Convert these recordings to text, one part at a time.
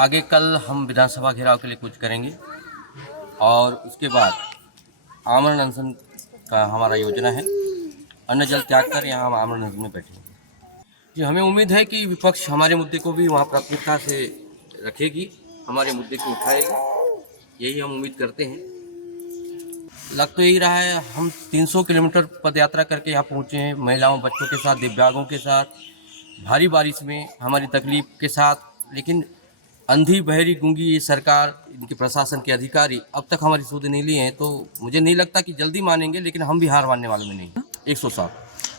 आगे कल हम विधानसभा घेराव के लिए कुछ करेंगे और उसके बाद आमरण अनशन का हमारा योजना है। अन्न जल त्याग कर यहाँ हम आमरण अनशन में बैठेंगे। जी, हमें उम्मीद है कि विपक्ष हमारे मुद्दे को भी वहाँ प्राथमिकता से रखेगी, हमारे मुद्दे को उठाएगी, यही हम उम्मीद करते हैं। लग तो यही रहा है, हम 300 किलोमीटर पदयात्रा करके यहाँ पहुँचे हैं, महिलाओं बच्चों के साथ, दिव्यांगों के साथ, भारी बारिश में हमारी तकलीफ के साथ, लेकिन अंधी बहरी गूंगी ये सरकार, इनके प्रशासन के अधिकारी अब तक हमारी सुध नहीं लिए हैं, तो मुझे नहीं लगता कि जल्दी मानेंगे, लेकिन हम भी हार मानने वालों में नहीं। 107।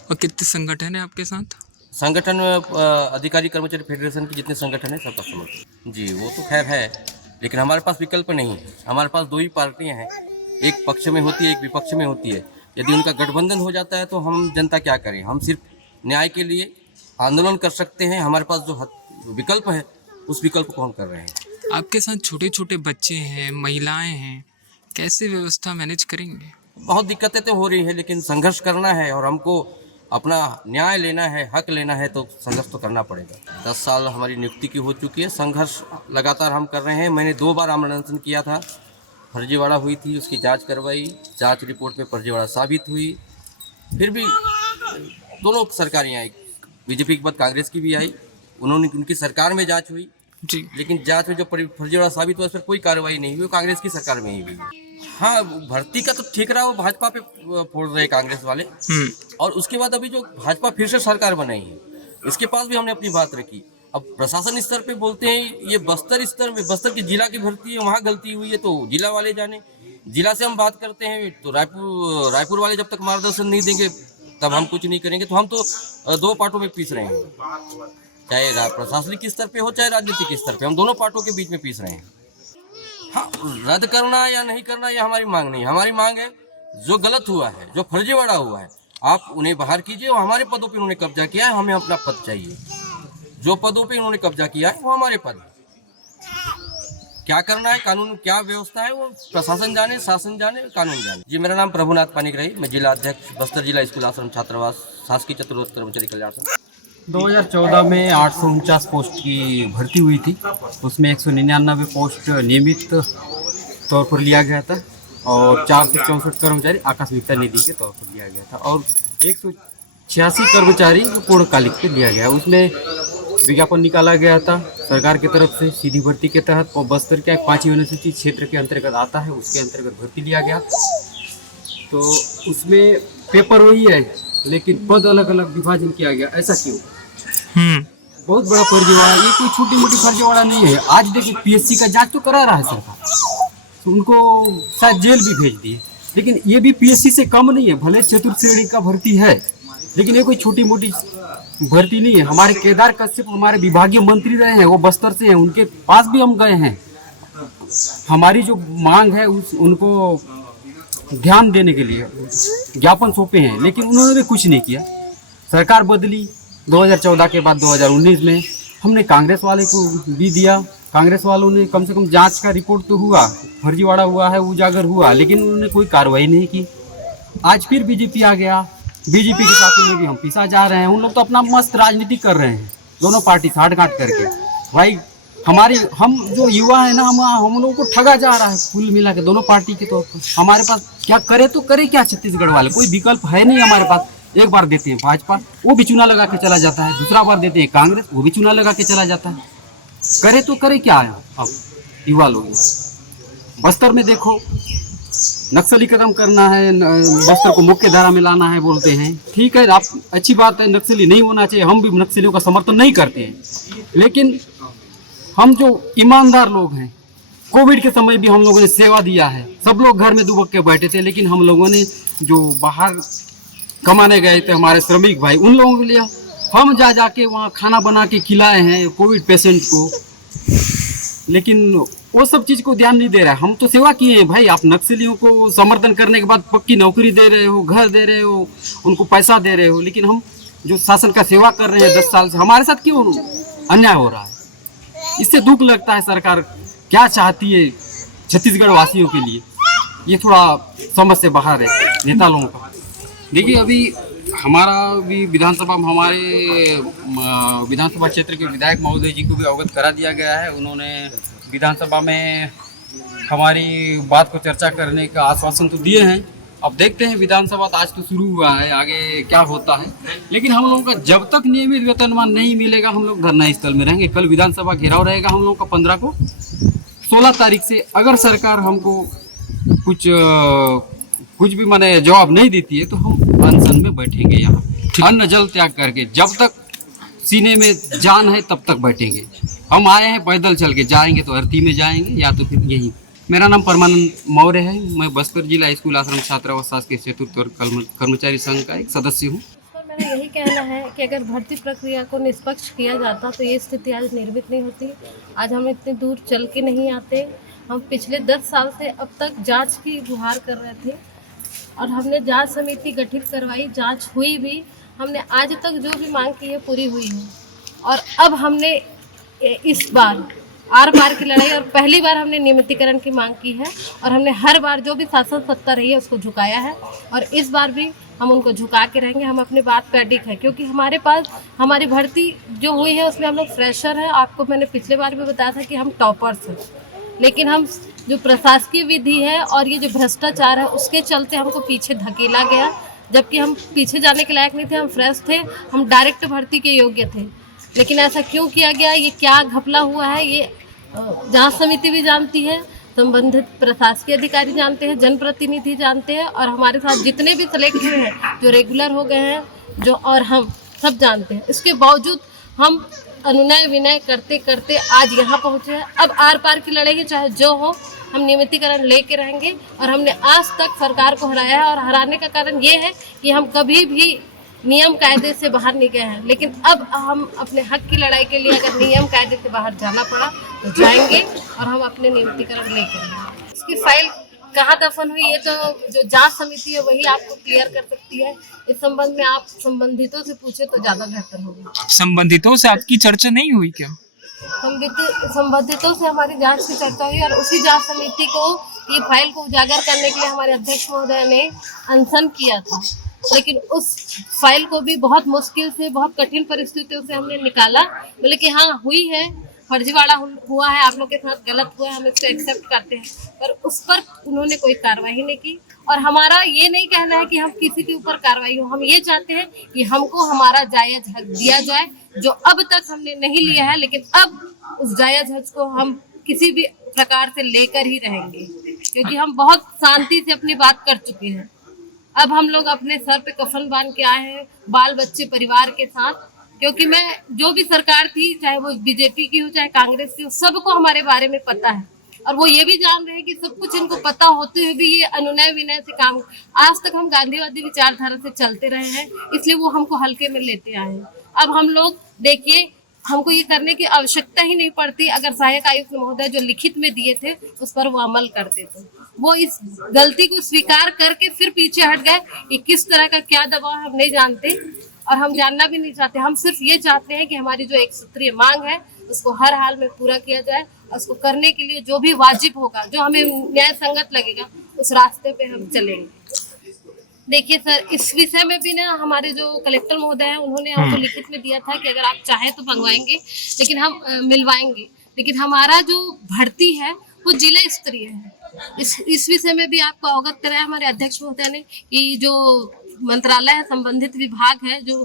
और कितने संगठन है आपके साथ? संगठन अधिकारी कर्मचारी फेडरेशन के जितने संगठन है सबका समर्थन। जी, वो तो खैर है, लेकिन हमारे पास विकल्प नहीं है। हमारे पास दो ही पार्टियां हैं, एक पक्ष में होती है, एक विपक्ष में होती है। यदि उनका गठबंधन हो जाता है तो हम जनता क्या करें? हम सिर्फ न्याय के लिए आंदोलन कर सकते हैं। हमारे पास जो विकल्प है उस विकल्प को हम कर रहे हैं। आपके साथ छोटे छोटे बच्चे हैं, महिलाएं हैं, कैसे व्यवस्था मैनेज करेंगे? बहुत दिक्कतें तो हो रही है, लेकिन संघर्ष करना है और हमको अपना न्याय लेना है, हक लेना है, तो संघर्ष तो करना पड़ेगा। 10 साल हमारी नियुक्ति की हो चुकी है, संघर्ष लगातार हम कर रहे हैं। मैंने 2 बार आमरण अनशन किया था, फर्जीवाड़ा हुई थी, उसकी जांच करवाई, जांच रिपोर्ट में फर्जीवाड़ा साबित हुई। फिर भी दोनों सरकारें आई, बीजेपी के बाद कांग्रेस की भी आई, उनकी सरकार में जांच हुई जी, लेकिन जांच में जो फर्जीवाड़ा साबित हुआ उस पर कोई कार्रवाई नहीं हुई, कांग्रेस की सरकार में ही हुई। हाँ, भर्ती का तो ठीक रहा, वो भाजपा पे फोड़ रहे कांग्रेस वाले। और उसके बाद अभी जो भाजपा फिर से सरकार बनाई है, इसके पास भी हमने अपनी बात रखी। अब प्रशासन स्तर पे बोलते हैं ये बस्तर स्तर में, बस्तर की जिला की भर्ती है, वहाँ गलती हुई है तो जिला वाले जाने। जिला से हम बात करते हैं तो रायपुर वाले जब तक मार्गदर्शन नहीं देंगे तब हम कुछ नहीं करेंगे। तो हम तो 2 पार्टों में पीस रहे हैं, चाहे प्रशासनिक स्तर पे हो चाहे राजनीतिक स्तर पे, हम दोनों पार्टों के बीच में पीस रहे हैं। हाँ, रद्द करना या नहीं करना यह हमारी मांग नहीं, हमारी मांग है जो गलत हुआ है, जो फर्जीवाड़ा हुआ है, आप उन्हें बाहर कीजिए। और हमारे पदों पे उन्होंने कब्जा किया है, हमें अपना पद चाहिए। जो पदों पे उन्होंने कब्जा किया है वो हमारे पद है। क्या करना है, कानून क्या व्यवस्था है वो प्रशासन जाने, शासन जाने, कानून जाने। जी, मेरा नाम प्रभुनाथ पानीग्राही, मैं जिला अध्यक्ष बस्तर जिला स्कूल आश्रम छात्रावास शासकीय चतुर्थ कर्मचारी कल्याण संघ। 2014 में 849 पोस्ट की भर्ती हुई थी, उसमें 199 पोस्ट नियमित तौर पर लिया गया था और 464 कर्मचारी आकस्मिकता निधि के तौर पर लिया गया था और 186 कर्मचारी पूर्णकालिक पे लिया गया। उसमें विज्ञापन निकाला गया था सरकार की तरफ से सीधी भर्ती के तहत, और बस्तर का 5वीं अनुसूची क्षेत्र के अंतर्गत आता है, उसके अंतर्गत भर्ती लिया गया। तो उसमें पेपर वही है लेकिन पद अलग अलग विभाजन किया गया। ऐसा क्यों? बहुत बड़ा फर्जीवाड़ा, ये कोई छोटी मोटी फर्जीवाड़ा नहीं है। आज देखिए पीएससी का जांच तो करा रहा है सरकार, तो उनको शायद जेल भी भेज दिए, लेकिन ये भी पीएससी से कम नहीं है। भले चतुर्थ श्रेणी का भर्ती है लेकिन ये कोई छोटी मोटी भर्ती नहीं है। हमारे केदार कश्यप हमारे विभागीय मंत्री रहे हैं, वो बस्तर से हैं, उनके पास भी हम गए हैं। हमारी जो मांग है उनको ध्यान देने के लिए ज्ञापन सौंपे हैं, लेकिन उन्होंने भी कुछ नहीं किया। सरकार बदली 2014 के बाद 2019 में हमने कांग्रेस वाले को भी दिया। कांग्रेस वालों ने कम से कम जांच का रिपोर्ट तो हुआ, फर्जीवाड़ा हुआ है उजागर हुआ, लेकिन उन्होंने कोई कार्रवाई नहीं की। आज फिर बीजेपी आ गया, बीजेपी के साथ में भी हम पिसा जा रहे हैं। उन लोग तो अपना मस्त राजनीति कर रहे हैं, दोनों पार्टी साठ गांठ करके। भाई हम जो युवा है ना, हम लोगों को ठगा जा रहा है कुल मिला के दोनों पार्टी के तौर पर। हमारे पास क्या करे तो करे क्या, छत्तीसगढ़ वाले कोई विकल्प है नहीं हमारे पास। एक बार देते हैं भाजपा, वो भी चुनाव लगा के चला जाता है, दूसरा बार देते हैं कांग्रेस, वो भी चुनाव लगा के चला जाता है। करे तो करे क्या है अब युवा लोग? बस्तर में देखो, नक्सली कदम करना है, बस्तर को मुख्य धारा में लाना है बोलते हैं। ठीक है, आप अच्छी बात है, नक्सली नहीं होना चाहिए, हम भी नक्सलियों का समर्थन नहीं करते हैं। लेकिन हम जो ईमानदार लोग हैं, कोविड के समय भी हम लोगों ने सेवा दिया है। सब लोग घर में दुबक के बैठे थे, लेकिन हम लोगों ने जो बाहर कमाने गए थे हमारे श्रमिक भाई, उन लोगों के लिए हम जाके वहाँ खाना बना के खिलाए हैं कोविड पेशेंट को। लेकिन वो सब चीज़ को ध्यान नहीं दे रहा है। हम तो सेवा किए हैं भाई, आप नक्सलियों को समर्थन करने के बाद पक्की नौकरी दे रहे हो, घर दे रहे हो, उनको पैसा दे रहे हो, लेकिन हम जो शासन का सेवा कर रहे हैं 10 साल से, हमारे साथ क्यों अन्याय हो रहा है? इससे दुख लगता है। सरकार क्या चाहती है छत्तीसगढ़ वासियों के लिए, ये थोड़ा समझ से बाहर है नेता लोगों का। देखिए, अभी हमारा भी विधानसभा में हमारे विधानसभा क्षेत्र के विधायक महोदय जी को भी अवगत करा दिया गया है। उन्होंने विधानसभा में हमारी बात को चर्चा करने का आश्वासन तो दिए हैं। अब देखते हैं, विधानसभा तो आज तो शुरू हुआ है, आगे क्या होता है। लेकिन हम लोगों का जब तक नियमित वेतनमान नहीं मिलेगा हम लोग धरना स्थल में रहेंगे। कल विधानसभा घेराव रहेगा हम लोगों का 15 को। 16 तारीख से अगर सरकार हमको कुछ भी माने जवाब नहीं देती है तो हम अनशन में बैठेंगे यहाँ, अन्न जल त्याग करके। जब तक सीने में जान है तब तक बैठेंगे। हम आए हैं पैदल चल के, जाएंगे तो अर्थी में जाएंगे या तो फिर यहीं। मेरा नाम परमानंद मौर्य है। मैं बस्तर जिला स्कूल आश्रम छात्रावास शासकीय चतुर्थ वर्ग कर्मचारी संघ का एक सदस्य हूँ। मेरा यही कहना है कि अगर भर्ती प्रक्रिया को निष्पक्ष किया जाता तो ये स्थिति आज निर्मित नहीं होती। आज हम इतनी दूर चल के नहीं आते। हम पिछले 10 साल से अब तक जांच की गुहार कर रहे थे और हमने जांच समिति गठित करवाई, जांच हुई भी। हमने आज तक जो भी मांग की है पूरी हुई है। और अब हमने इस बार आर पार की लड़ाई और पहली बार हमने नियमितीकरण की मांग की है और हमने हर बार जो भी शासन सत्ता रही है उसको झुकाया है और इस बार भी हम उनको झुका के रहेंगे। हम अपनी बात पे अडिग है क्योंकि हमारे पास हमारी भर्ती जो हुई है उसमें हम लोग फ्रेशर हैं। आपको मैंने पिछले बार भी बताया था कि हम टॉपर्स हैं, लेकिन हम जो प्रशासकीय विधि है और ये जो भ्रष्टाचार है उसके चलते हमको पीछे धकेला गया, जबकि हम पीछे जाने के लायक नहीं थे। हम फ्रेश थे, हम डायरेक्ट भर्ती के योग्य थे। लेकिन ऐसा क्यों किया गया, ये क्या घपला हुआ है, ये जांच समिति भी जानती है, संबंधित प्रशासकीय अधिकारी जानते हैं, जनप्रतिनिधि जानते हैं और हमारे साथ जितने भी सेलेक्ट हुए हैं, जो रेगुलर हो गए हैं, जो और हम सब जानते हैं। इसके बावजूद हम अनुनय विनय करते करते आज यहाँ पहुँचे हैं। अब आर पार की लड़ाई है, चाहे जो हो, हम नियमितीकरण लेके रहेंगे और हमने आज तक सरकार को हराया है। और हराने का कारण ये है कि हम कभी भी नियम कायदे से बाहर नहीं गए हैं, लेकिन अब हम अपने हक की लड़ाई के लिए अगर नियम कायदे से बाहर जाना पड़ा तो जाएंगे और हम अपने नियमितीकरण लेके रहेंगे। इसकी फाइल कहाँ दफन हुई, ये तो जो जांच समिति है वही आपको क्लियर कर सकती है। इस संबंध में आप संबंधितों से पूछे तो ज्यादा बेहतर होगा। संबंधितों से आपकी चर्चा नहीं हुई क्या? संबंधितों से हमारी जांच की चर्चा हुई और उसी जांच समिति को ये फाइल को उजागर करने के लिए हमारे अध्यक्ष महोदय ने अनशन किया था। लेकिन उस फाइल को भी बहुत मुश्किल से, बहुत कठिन परिस्थितियों से हमने निकाला। बोले कि हाँ हुई है, फर्जीवाड़ा हुआ है, आप लोग के साथ गलत हुआ है, हम इसको एक्सेप्ट करते हैं। पर उस पर उन्होंने कोई कार्रवाई नहीं की। और हमारा ये नहीं कहना है कि हम किसी के ऊपर कार्रवाई हो, हम ये चाहते हैं कि हमको हमारा जायज हक दिया जाए, जो अब तक हमने नहीं लिया है। लेकिन अब उस जायज हक को हम किसी भी प्रकार से लेकर ही रहेंगे, क्योंकि हम बहुत शांति से अपनी बात कर चुके हैं। अब हम लोग अपने सर पे कफन बांध के आए हैं, बाल बच्चे परिवार के साथ, क्योंकि मैं जो भी सरकार थी, चाहे वो बीजेपी की हो चाहे कांग्रेस की हो, सबको हमारे बारे में पता है और वो ये भी जान रहे हैं कि सब कुछ इनको पता होते हुए भी ये अनुनय विनय से काम। आज तक हम गांधीवादी विचारधारा से चलते रहे हैं, इसलिए वो हमको हल्के में लेते आए हैं। अब हम लोग देखिए, हमको ये करने की आवश्यकता ही नहीं पड़ती। अगर सहायक आयुक्त महोदय जो लिखित में दिए थे उस पर वो अमल करते थे, वो इस गलती को स्वीकार करके फिर पीछे हट गए। कि किस तरह का क्या दबाव हम नहीं जानते और हम जानना भी नहीं चाहते। हम सिर्फ ये चाहते हैं कि हमारी जो एक सूत्रीय मांग है उसको हर हाल में पूरा किया जाए और उसको करने के लिए जो भी वाजिब होगा, जो हमें न्याय संगत लगेगा, उस रास्ते पे हम चलेंगे। देखिए सर, इस विषय में भी ना हमारे जो कलेक्टर महोदय हैं उन्होंने हमको लिखित में दिया था कि अगर आप चाहें तो मंगवाएंगे, लेकिन हम मिलवाएंगे। लेकिन हमारा जो भर्ती है वो जिला स्तरीय है। इस विषय में भी आपको अवगत कराया हमारे अध्यक्ष महोदय ने कि जो मंत्रालय है, संबंधित विभाग है, जो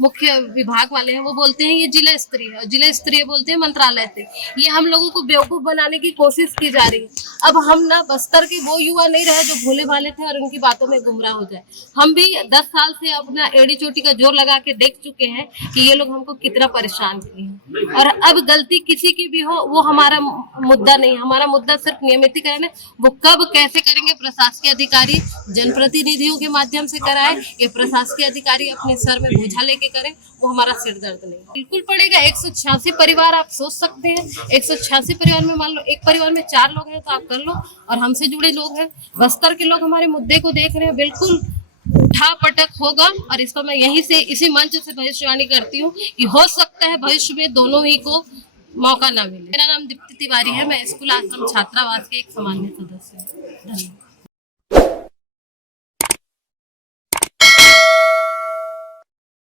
मुख्य विभाग वाले हैं, वो बोलते हैं ये जिला स्तरीय है, जिला स्तरीय बोलते हैं मंत्रालय से। ये हम लोगों को बेवकूफ बनाने की कोशिश की जा रही है। अब हम ना बस्तर के वो युवा नहीं रहे जो भोले भाले थे और उनकी बातों में गुमराह हो जाए। हम भी 10 साल से अपना एड़ी चोटी का जोर लगा के देख चुके हैं कि ये लोग हमको कितना परेशान किए हैं। और अब गलती किसी की भी हो वो हमारा मुद्दा नहीं, हमारा मुद्दा सिर्फ नियमितीकरण है। वो कब कैसे करेंगे, प्रशासकीय अधिकारी जनप्रतिनिधियों के माध्यम से कराए या प्रशासकीय अधिकारी अपने सर में बोझा लेके करें, वो हमारा सिर दर्द नहीं। बिल्कुल पड़ेगा। 186 परिवार, आप सोच सकते हैं 186 परिवार में मान लो एक परिवार में 4 लोग हैं तो आप कर लो, और हमसे जुड़े लोग हैं, बस्तर के लोग हमारे मुद्दे को देख रहे हैं। बिल्कुल उठा पटक होगा और इसको मैं यहीं से, इसी मंच से भविष्यवाणी करती हूँ कि हो सकता है भविष्य में दोनों ही को मौका ना मिले। मेरा नाम दीप्ति तिवारी है, मैं स्कूल आश्रम छात्रावास के एक सामान्य सदस्य हूँ। धन्यवाद।